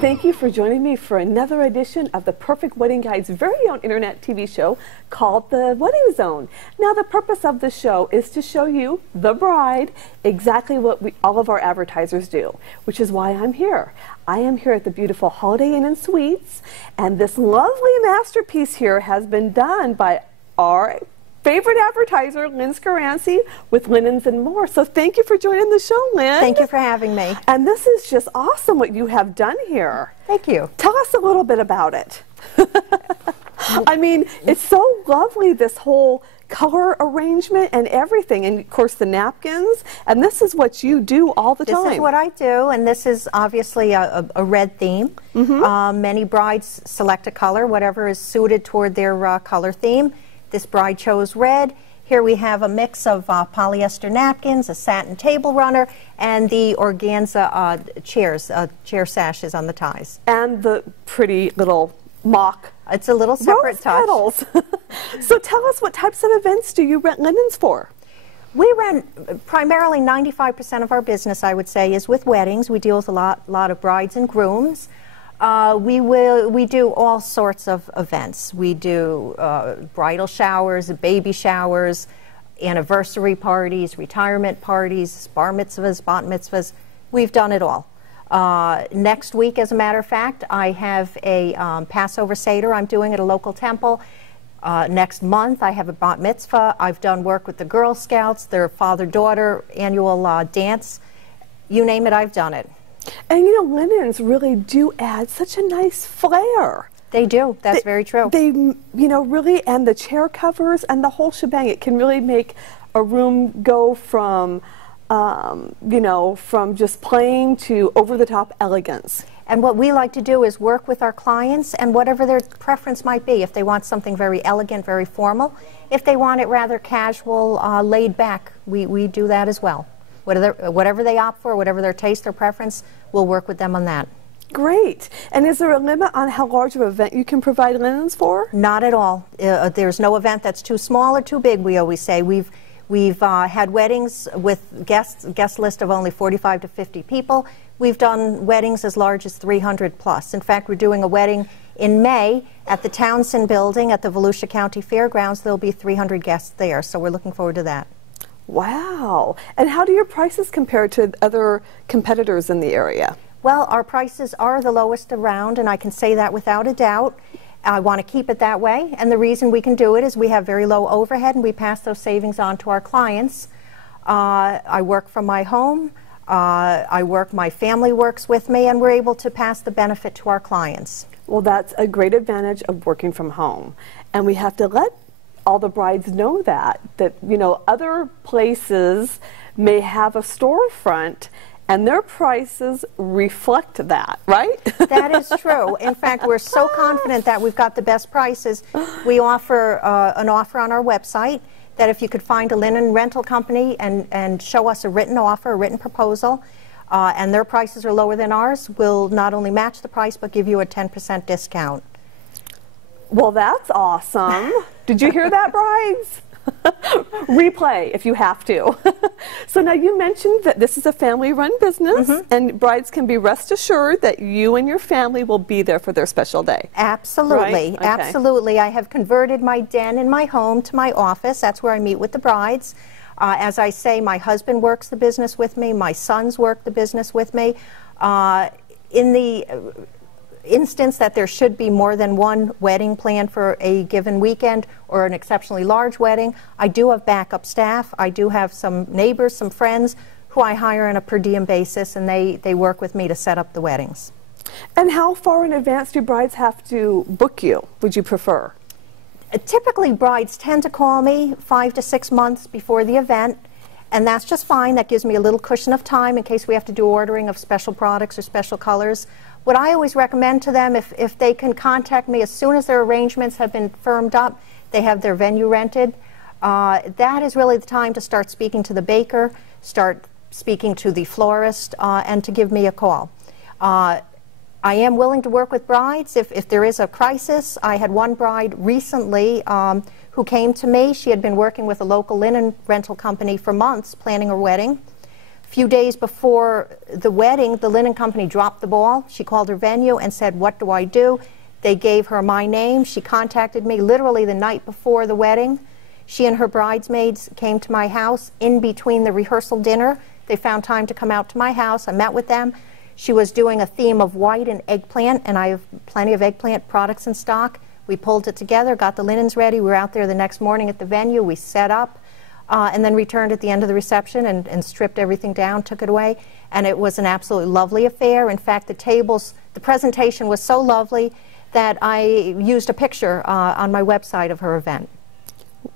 Thank you for joining me for another edition of the Perfect Wedding Guide's very own internet TV show called The Wedding Zone. Now, the purpose of the show is to show you, the bride, exactly what all of our advertisers do, which is why I'm here. I am here at the beautiful Holiday Inn and Suites, and this lovely masterpiece here has been done by our favorite advertiser, Lynn Scaranci, with Linens and More. So thank you for joining the show, Lynn. Thank you for having me. And this is just awesome what you have done here. Thank you. Tell us a little bit about it. I mean, it's so lovely, this whole color arrangement and everything, and of course the napkins, and this is what you do all the time. This is what I do, and this is obviously a red theme. Many brides select a color, whatever is suited toward their color theme. This bride chose red. Here we have a mix of polyester napkins, a satin table runner, and the organza chair sashes on the ties. And the pretty little mock. It's a little separate touch. Petals. So tell us, what types of events do you rent linens for? We rent primarily 95% of our business, I would say, is with weddings. We deal with a lot of brides and grooms. We do all sorts of events. We do bridal showers, baby showers, anniversary parties, retirement parties, bar mitzvahs, bat mitzvahs. We've done it all. Next week, as a matter of fact, I have a Passover Seder I'm doing at a local temple. Next month, I have a bat mitzvah. I've done work with the Girl Scouts, their father-daughter annual dance. You name it, I've done it. And you know, linens really do add such a nice flair. They do. That's very true. They, you know, really, and the chair covers and the whole shebang. It can really make a room go from, you know, from just plain to over-the-top elegance. And what we like to do is work with our clients and whatever their preference might be. If they want something very elegant, very formal, if they want it rather casual, laid back, we do that as well. Whatever they opt for, whatever their taste or preference, we'll work with them on that. Great. And is there a limit on how large of an event you can provide linens for? Not at all. There's no event that's too small or too big, we always say. We've had weddings with guest list of only 45 to 50 people. We've done weddings as large as 300 plus. In fact, we're doing a wedding in May at the Townsend Building at the Volusia County Fairgrounds. There'll be 300 guests there, so we're looking forward to that. Wow. And how do your prices compare to other competitors in the area? Well, our prices are the lowest around, and I can say that without a doubt. I want to keep it that way, and the reason we can do it is we have very low overhead, and we pass those savings on to our clients. I work from my home. My family works with me, and we're able to pass the benefit to our clients. Well, that's a great advantage of working from home, and we have to let all the brides know that, you know, other places may have a storefront and their prices reflect that, right? That is true. In fact, we're so confident that we've got the best prices. We offer an offer on our website that if you could find a linen rental company and show us a written offer, a written proposal, and their prices are lower than ours, we'll not only match the price but give you a 10% discount. Well, that's awesome. Did you hear that, brides? Replay if you have to. So now you mentioned that this is a family-run business, and brides can be rest assured that you and your family will be there for their special day. Absolutely, right? Okay. Absolutely. I have converted my den in my home to my office. That's where I meet with the brides. As I say, my husband works the business with me. My sons work the business with me. In the instance that there should be more than one wedding planned for a given weekend or an exceptionally large wedding, I do have backup staff. I do have some neighbors, some friends who I hire on a per diem basis, and they work with me to set up the weddings. And how far in advance do brides have to book you, would you prefer? Typically, brides tend to call me 5 to 6 months before the event, and that's just fine. That gives me a little cushion of time in case we have to do ordering of special products or special colors. What I always recommend to them, if they can contact me as soon as their arrangements have been firmed up, they have their venue rented, that is really the time to start speaking to the baker, start speaking to the florist, and to give me a call. I am willing to work with brides if there is a crisis. I had one bride recently who came to me. She had been working with a local linen rental company for months planning her wedding. A few days before the wedding, the linen company dropped the ball. She called her venue and said, "What do I do?" They gave her my name. She contacted me literally the night before the wedding. She and her bridesmaids came to my house in between the rehearsal dinner. They found time to come out to my house. I met with them. She was doing a theme of white and eggplant, and I have plenty of eggplant products in stock. We pulled it together, got the linens ready. We were out there the next morning at the venue. We set up. And then returned at the end of the reception and stripped everything down, took it away, and it was an absolutely lovely affair. In fact, the presentation was so lovely that I used a picture on my website of her event.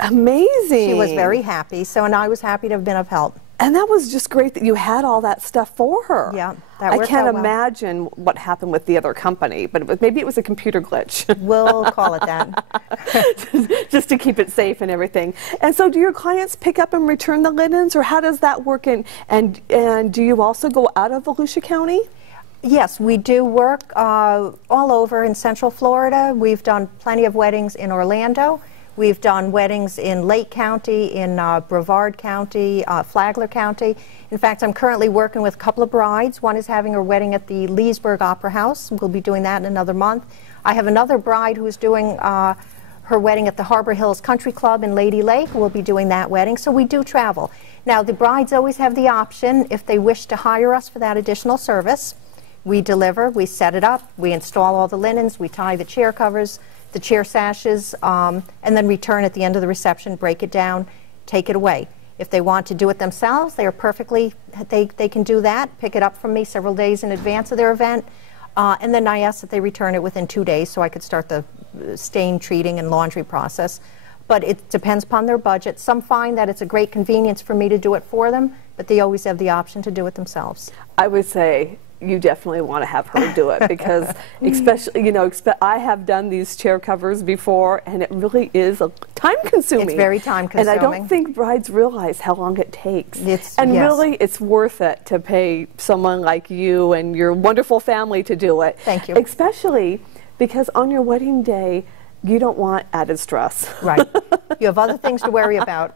Amazing. She was very happy, and I was happy to have been of help. And that was just great that you had all that stuff for her. Yeah, that I worked can't out well. imagine what happened with the other company, but maybe it was a computer glitch. We'll call it that. Just to keep it safe and everything. And so do your clients pick up and return the linens, or how does that work? And do you also go out of Volusia County? Yes, we do work all over in Central Florida. We've done plenty of weddings in Orlando. We've done weddings in Lake County, in Brevard County, Flagler County. In fact, I'm currently working with a couple of brides. One is having her wedding at the Leesburg Opera House. We'll be doing that in another month. I have another bride who's doing her wedding at the Harbor Hills Country Club in Lady Lake. We'll be doing that wedding, so we do travel. Now, the brides always have the option, if they wish to hire us for that additional service. We deliver, we set it up, we install all the linens, we tie the chair covers, the chair sashes, and then return at the end of the reception, break it down, take it away. If they want to do it themselves, they can do that, pick it up from me several days in advance of their event, and then I ask that they return it within 2 days so I could start the stain treating and laundry process. But it depends upon their budget. Some find that it's a great convenience for me to do it for them, but they always have the option to do it themselves. I would say you definitely want to have her do it because especially, I have done these chair covers before, and it really is time consuming. It's very time consuming. And I don't think brides realize how long it takes. Yes. Really, it's worth it to pay someone like you and your wonderful family to do it. Thank you. Especially because on your wedding day, you don't want added stress. Right. You have other things to worry about.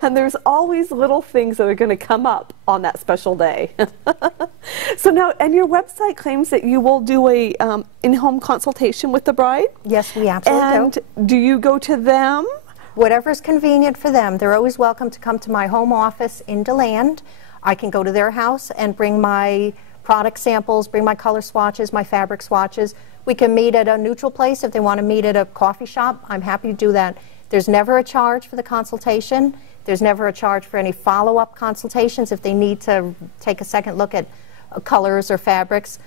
And there's always little things that are going to come up on that special day. So now, and your website claims that you will do a in-home consultation with the bride? Yes, we absolutely do. And do you go to them? Whatever's convenient for them. They're always welcome to come to my home office in DeLand. I can go to their house and bring my product samples, bring my color swatches, my fabric swatches. We can meet at a neutral place. If they want to meet at a coffee shop, I'm happy to do that. There's never a charge for the consultation. There's never a charge for any follow-up consultations if they need to take a second look at colors or fabrics.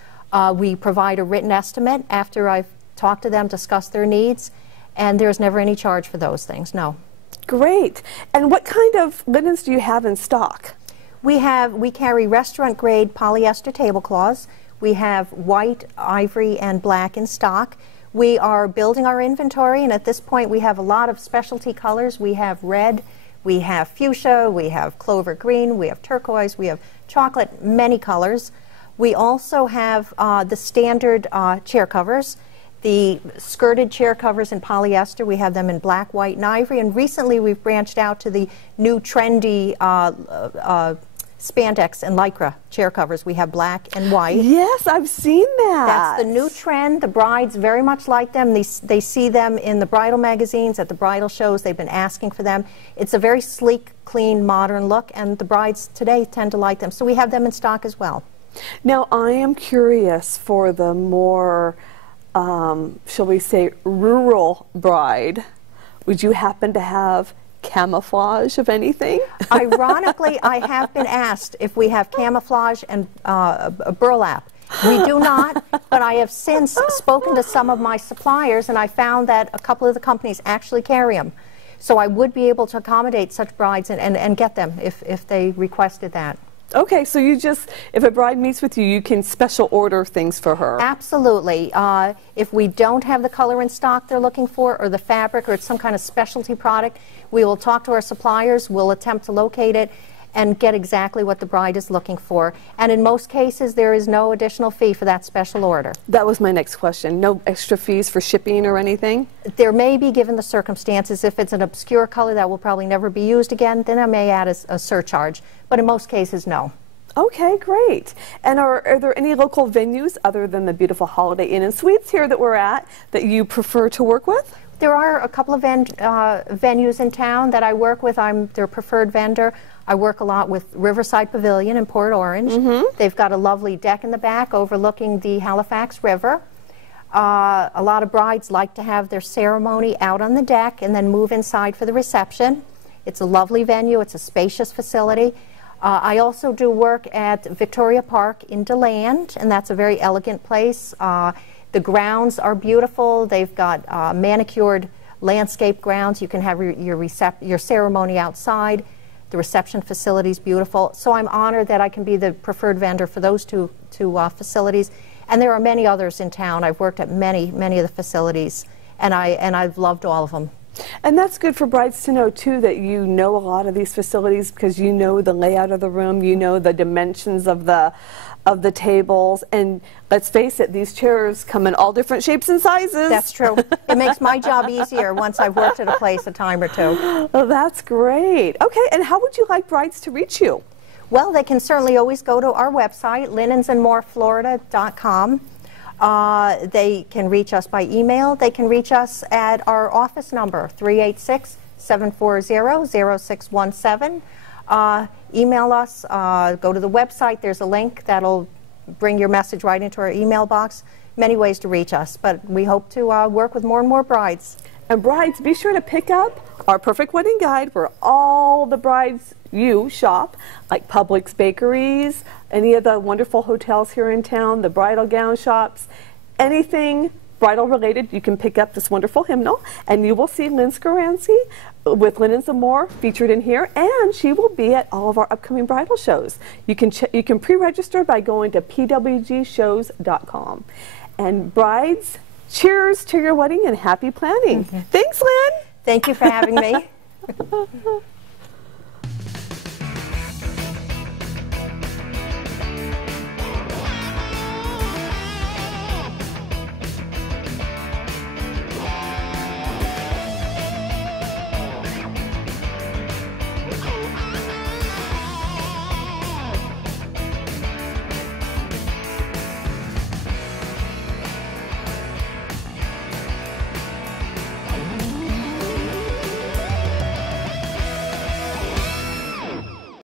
We provide a written estimate after I've talked to them, discussed their needs, and there's never any charge for those things, no. Great. And what kind of linens do you have in stock? We carry restaurant-grade polyester tablecloths. We have white, ivory, and black in stock. We are building our inventory, and at this point we have a lot of specialty colors. We have red, we have fuchsia, we have clover green, we have turquoise, we have chocolate, many colors. We also have the standard chair covers, the skirted chair covers in polyester. We have them in black, white, and ivory, and recently we've branched out to the new trendy spandex and lycra chair covers. We have black and white. Yes, I've seen that. That's the new trend. The brides very much like them. They see them in the bridal magazines, at the bridal shows. They've been asking for them. It's a very sleek, clean, modern look, and the brides today tend to like them. So we have them in stock as well. Now, I am curious for the more, shall we say, rural bride. Would you happen to have camouflage of anything? Ironically, I have been asked if we have camouflage and burlap. We do not, but I have since spoken to some of my suppliers, and I found that a couple of the companies actually carry them. So I would be able to accommodate such brides and get them if they requested that. Okay, so you just, if a bride meets with you, you can special order things for her. Absolutely. If we don't have the color in stock they're looking for, or the fabric, or it's some kind of specialty product, we will talk to our suppliers, we'll attempt to locate it, and get exactly what the bride is looking for. And in most cases, there is no additional fee for that special order. That was my next question. No extra fees for shipping or anything? There may be, given the circumstances. If it's an obscure color that will probably never be used again, then I may add a surcharge. But in most cases, no. Okay, great. And are there any local venues other than the beautiful Holiday Inn and Suites here that we're at that you prefer to work with? There are a couple of venues in town that I work with. I'm their preferred vendor. I work a lot with Riverside Pavilion in Port Orange. They've got a lovely deck in the back overlooking the Halifax River. A lot of brides like to have their ceremony out on the deck and then move inside for the reception. It's a lovely venue. It's a spacious facility. I also do work at Victoria Park in DeLand, and that's a very elegant place. The grounds are beautiful. They've got manicured landscape grounds. You can have your ceremony outside. The reception facility is beautiful. So I'm honored that I can be the preferred vendor for those two facilities. And there are many others in town. I've worked at many of the facilities, and I've loved all of them. And that's good for brides to know, too, that you know a lot of these facilities because you know the layout of the room, you know the dimensions of the tables, and let's face it, these chairs come in all different shapes and sizes. That's true. It makes my job easier once I've worked at a place a time or two. Oh, that's great. Okay, and how would you like brides to reach you? Well, they can certainly always go to our website, linensandmoreflorida.com. They can reach us by email. They can reach us at our office number, 386-740-0617. Email us, go to the website. There's a link that'll bring your message right into our email box. Many ways to reach us, but we hope to work with more and more brides. And brides, be sure to pick up our Perfect Wedding Guide where all the brides you shop, like Publix Bakeries, any of the wonderful hotels here in town, the bridal gown shops, anything bridal related, you can pick up this wonderful hymnal, and you will see Lynn Skowronski with Linens and More featured in here, and she will be at all of our upcoming bridal shows. You can pre-register by going to pwgshows.com. And brides, cheers to your wedding and happy planning. Thanks, Lynn. Thank you for having me.